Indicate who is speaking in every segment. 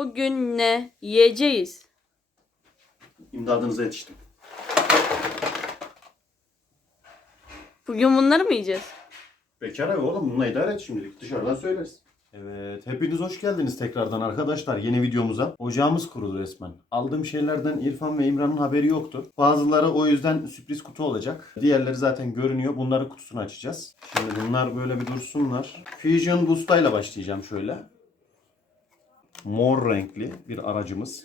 Speaker 1: Bugün ne yiyeceğiz?
Speaker 2: İmdadınıza yetiştim.
Speaker 1: Bugün bunları mı yiyeceğiz?
Speaker 2: Bekar ev oğlum bununla idare et şimdilik. Dışarıdan söyleriz. Evet. Hepiniz hoş geldiniz tekrardan arkadaşlar yeni videomuza. Ocağımız kurulu resmen. Aldığım şeylerden İrfan ve İmran'ın haberi yoktu. Bazıları o yüzden sürpriz kutu olacak. Diğerleri zaten görünüyor. Bunların kutusunu açacağız. Şimdi bunlar böyle bir dursunlar. Fusion Boost'a ile başlayacağım şöyle. Mor renkli bir aracımız.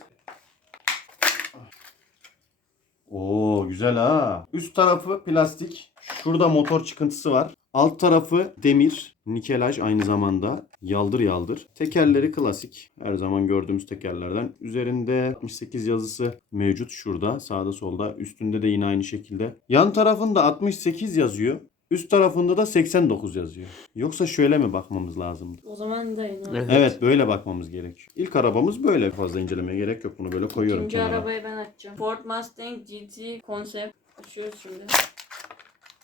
Speaker 2: Oo güzel ha. Üst tarafı plastik. Şurada motor çıkıntısı var. Alt tarafı demir, nikelaj aynı zamanda yaldır yaldır. Tekerleri klasik. Her zaman gördüğümüz tekerlerden. Üzerinde 68 yazısı mevcut şurada. Sağda solda. Üstünde de yine aynı şekilde. Yan tarafında 68 yazıyor. Üst tarafında da 89 yazıyor. Yoksa şöyle mi bakmamız lazımdı?
Speaker 1: O zaman da yine.
Speaker 3: Evet.
Speaker 2: Evet böyle bakmamız gerekiyor. İlk arabamız böyle. Fazla incelemeye gerek yok. Bunu böyle koyuyorum
Speaker 1: İkinci
Speaker 2: kenara.
Speaker 1: arabayı ben açacağım. Ford Mustang GT konsept. Açıyoruz şimdi.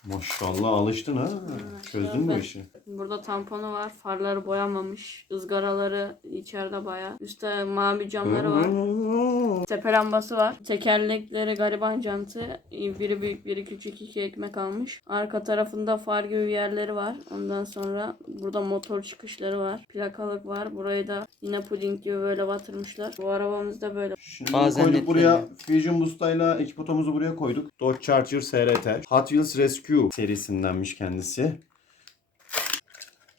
Speaker 2: Maşallah alıştın ha. Çözdün mü işi?
Speaker 1: Burada tamponu var. Farları boyanmamış. ızgaraları içeride baya. Üstte mavi camları var. Tepe lambası var. Tekerlekleri gariban jantı. Biri büyük biri küçük iki ekmek almış. Arka tarafında far gibi yerleri var. Ondan sonra burada motor çıkışları var. Plakalık var. Burayı da yine puding gibi böyle batırmışlar. Bu arabamız da böyle.
Speaker 2: Şimdi
Speaker 3: Bazen
Speaker 2: koyduk buraya. Fusion Boost'ayla ekip otomuzu buraya koyduk. Dodge Charger SRT. Hot Wheels Rescue serisindenmiş kendisi.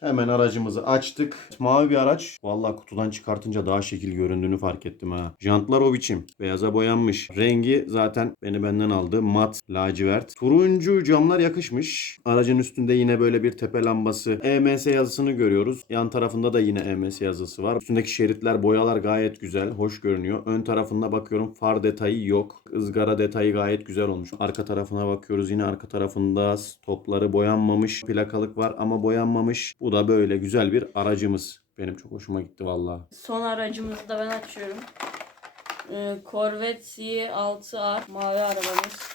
Speaker 2: Hemen aracımızı açtık. Mavi bir araç. Vallahi kutudan çıkartınca daha şekil göründüğünü fark ettim ha. Jantlar o biçim. Beyaza boyanmış. Rengi zaten beni benden aldı. Mat, lacivert. Turuncu camlar yakışmış. Aracın üstünde yine böyle bir tepe lambası. EMS yazısını görüyoruz. Yan tarafında da yine EMS yazısı var. Üstündeki şeritler, boyalar gayet güzel. Hoş görünüyor. Ön tarafında bakıyorum far detayı yok. Izgara detayı gayet güzel olmuş. Arka tarafına bakıyoruz. Yine arka tarafında topları boyanmamış. Plakalık var ama boyanmamış. Bu da böyle güzel bir aracımız. Benim çok hoşuma gitti vallahi.
Speaker 1: Son aracımızı da ben açıyorum. Ee, Corvette C6R mavi arabamız.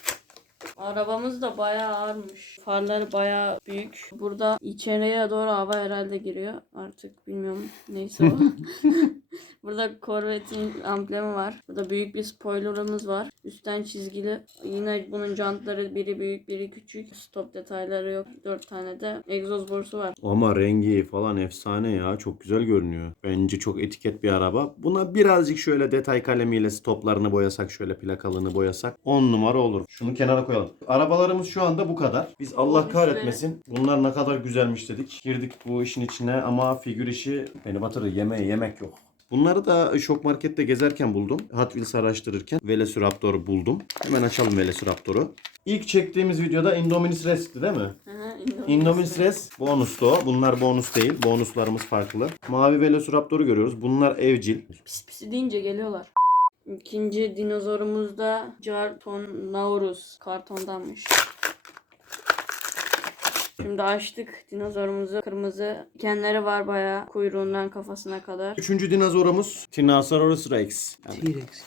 Speaker 1: Arabamız da bayağı ağırmış. Farları bayağı büyük. Burada içeriye doğru hava herhalde giriyor. Artık bilmiyorum neyse o. Burada Corvette'in amblemi var. Burada büyük bir spoilerımız var. Üstten çizgili. Yine bunun jantları biri büyük biri küçük. Stop detayları yok. Dört tane de egzoz borusu var.
Speaker 2: Ama rengi falan efsane ya. Çok güzel görünüyor. Bence çok etiket bir araba. Buna birazcık şöyle detay kalemiyle stoplarını boyasak, şöyle plakalığını boyasak 10 numara olur. Şunu kenara koyalım. Arabalarımız şu anda bu kadar. Biz Allah kahretmesin. Bunlar ne kadar güzelmiş dedik. Girdik bu işin içine ama figür işi beni batırır. Yemeğe yemek yok. Bunları da şok markette gezerken buldum. Hot Wheels araştırırken Velociraptor buldum. Hemen açalım Velociraptor'u. İlk çektiğimiz videoda Indominus Rest'ti değil mi?
Speaker 1: Hı hı,
Speaker 2: Indominus Res bonustu o. Bunlar bonus değil. Bonuslarımız farklı. Mavi Velociraptor'u görüyoruz. Bunlar evcil.
Speaker 1: Pis pisi deyince geliyorlar. İkinci dinozorumuz da Jartonaurus. Kartondanmış. Şimdi açtık dinozorumuzu. Kırmızı dikenleri var bayağı. Kuyruğundan kafasına kadar.
Speaker 2: Üçüncü dinozorumuz Tyrannosaurus Rex. Yani
Speaker 3: T-Rex.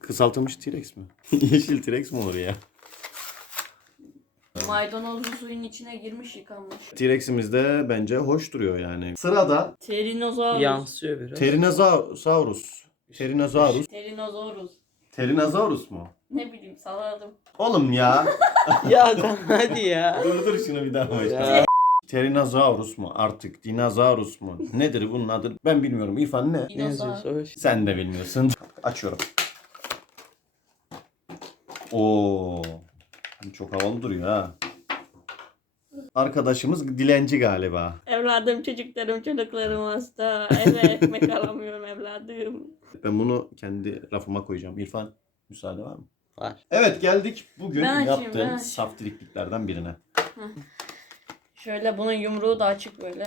Speaker 2: kısaltılmış T-Rex mi? Yeşil T-Rex mi olur ya?
Speaker 1: Maydanozlu suyun içine girmiş yıkanmış.
Speaker 2: T-Rex'imiz de bence hoş duruyor yani. Sırada
Speaker 1: Terinosaurus.
Speaker 3: Yansıyor biraz.
Speaker 2: Tyrannosaurus.
Speaker 1: Terinosaurus.
Speaker 2: Tyrannosaurus mu?
Speaker 1: Ne bileyim salladım.
Speaker 2: Oğlum ya.
Speaker 3: ya tamam hadi ya.
Speaker 2: dur dur şunu bir daha başla.
Speaker 3: Ya.
Speaker 2: Tyrannosaurus mu artık? Dinosaurus mu? Nedir bunun adı? Ben bilmiyorum. İrfan ne?
Speaker 3: İşte.
Speaker 2: Sen de bilmiyorsun. Açıyorum. Oo. Çok havalı duruyor ha. Arkadaşımız dilenci galiba.
Speaker 1: Evladım çocuklarım çocuklarım hasta. Eve ekmek alamıyorum evladım.
Speaker 2: Ben bunu kendi rafıma koyacağım. İrfan müsaade var mı?
Speaker 3: Var.
Speaker 2: Evet geldik bugün
Speaker 1: Ben açayım, ben
Speaker 2: yaptığım
Speaker 1: açayım.
Speaker 2: saftirikliklerden birine.
Speaker 1: Şöyle bunun yumruğu da açık böyle.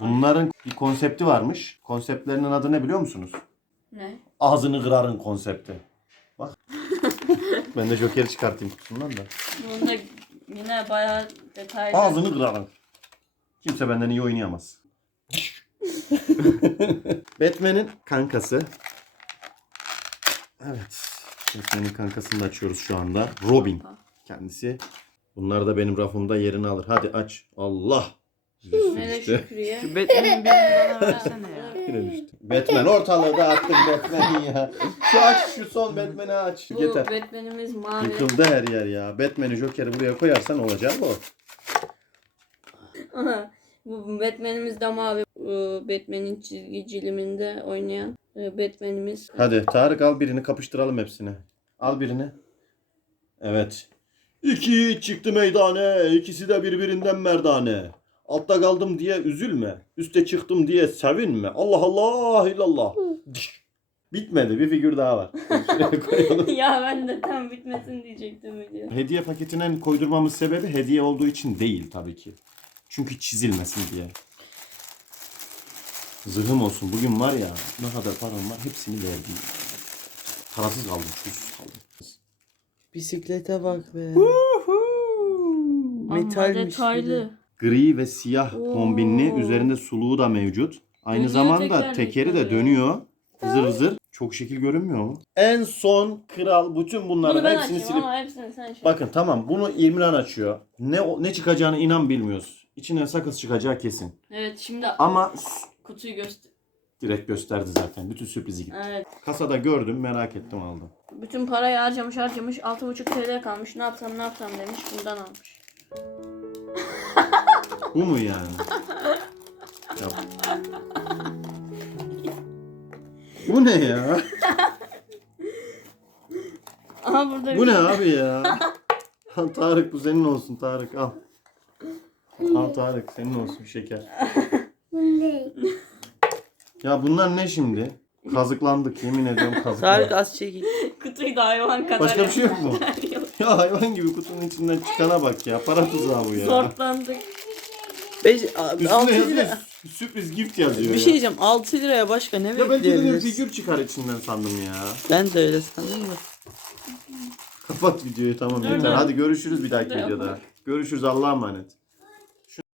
Speaker 2: Bunların bir konsepti varmış. Konseptlerinin adı ne biliyor musunuz?
Speaker 1: Ne?
Speaker 2: Ağzını kırarın konsepti. Bak. ben de Joker'i çıkartayım kutusundan da.
Speaker 1: Bunda yine bayağı detaylı.
Speaker 2: Ağzını kırarım. Kimse benden iyi oynayamaz. Batman'in kankası. Evet. Batman'in kankasını da açıyoruz şu anda. Robin kendisi. Bunlar da benim rafımda yerini alır. Hadi aç. Allah.
Speaker 1: Nereye?
Speaker 3: Şu Batman'in birini bana versene ya.
Speaker 2: Fakire düştü. Batman ortalığı dağıttın Batman ya. Şu aç şu son Batman'i aç.
Speaker 1: Bu
Speaker 2: Yeter.
Speaker 1: Batman'imiz mavi.
Speaker 2: Yıkıldı her yer ya. Batman'i Joker'i buraya koyarsan olacak.
Speaker 1: Aha, Bu Batman'imiz de mavi. Ee, Batman'in çizgi ciliminde oynayan e, Batman'imiz.
Speaker 2: Hadi Tarık al birini kapıştıralım hepsini. Al birini. Evet. İki yiğit çıktı meydane. İkisi de birbirinden merdane. Altta kaldım diye üzülme. Üste çıktım diye sevinme. Allah Allah illallah. Bitmedi. Bir figür daha var. Şuraya koyalım.
Speaker 1: ya ben de tam bitmesin diyecektim video.
Speaker 2: Hediye paketine koydurmamız sebebi hediye olduğu için değil tabii ki. Çünkü çizilmesin diye. Zırhım olsun. Bugün var ya ne kadar param var hepsini verdim. Parasız kaldım, şusuz kaldım.
Speaker 3: Bisiklete bak be. Metalmiş
Speaker 1: detaylı.
Speaker 3: de.
Speaker 2: Gri ve siyah
Speaker 1: Oo.
Speaker 2: kombinli. Üzerinde suluğu da mevcut. Aynı
Speaker 1: Dönüyor
Speaker 2: zamanda tekeri de dönüyor. Zır zır. Çok şekil görünmüyor mu? En son kral bütün bunların
Speaker 1: Bunu ben
Speaker 2: hepsini
Speaker 1: açayım
Speaker 2: silip
Speaker 1: ama hepsini sen şey.
Speaker 2: Bakın tamam bunu İmran açıyor. Ne o- ne çıkacağını inan bilmiyoruz. İçinden sakız çıkacağı kesin.
Speaker 1: Evet şimdi
Speaker 2: Ama
Speaker 1: kutuyu göster.
Speaker 2: direkt gösterdi zaten. Bütün sürprizi gitti.
Speaker 1: Evet.
Speaker 2: Kasada gördüm merak ettim aldım.
Speaker 1: Bütün parayı harcamış harcamış 6,5 TL kalmış. Ne yapsam ne yapsam demiş. Bundan almış.
Speaker 2: Bu mu yani? Ya. Bu ne ya?
Speaker 1: Aha burada
Speaker 2: Bu
Speaker 1: bir
Speaker 2: ne
Speaker 1: şey-
Speaker 2: abi ya? Al Tarık bu senin olsun Tarık al. Al Tarık senin olsun şeker. Ya bunlar ne şimdi? Kazıklandık yemin ediyorum
Speaker 3: Tarık
Speaker 2: kazıklandık.
Speaker 3: az çekil.
Speaker 1: Kutuyu da hayvan kadar
Speaker 2: Başka bir şey yok mu? Ya hayvan gibi kutunun içinden çıkana bak ya. Para tuzağı bu ya.
Speaker 1: Zorlandık.
Speaker 3: 5
Speaker 2: Üstüne
Speaker 3: 6
Speaker 2: yazıyor
Speaker 3: lira.
Speaker 2: sürpriz gift yazıyor
Speaker 3: Bir şey
Speaker 2: ya.
Speaker 3: diyeceğim 6 liraya başka ne
Speaker 2: Ya belki dedim
Speaker 3: bekleyebiliriz?
Speaker 2: figür çıkar içinden sandım ya.
Speaker 3: Ben de öyle sandım da.
Speaker 2: Kapat videoyu tamam yeter. Hadi görüşürüz bir dahaki videoda. Görüşürüz Allah'a emanet.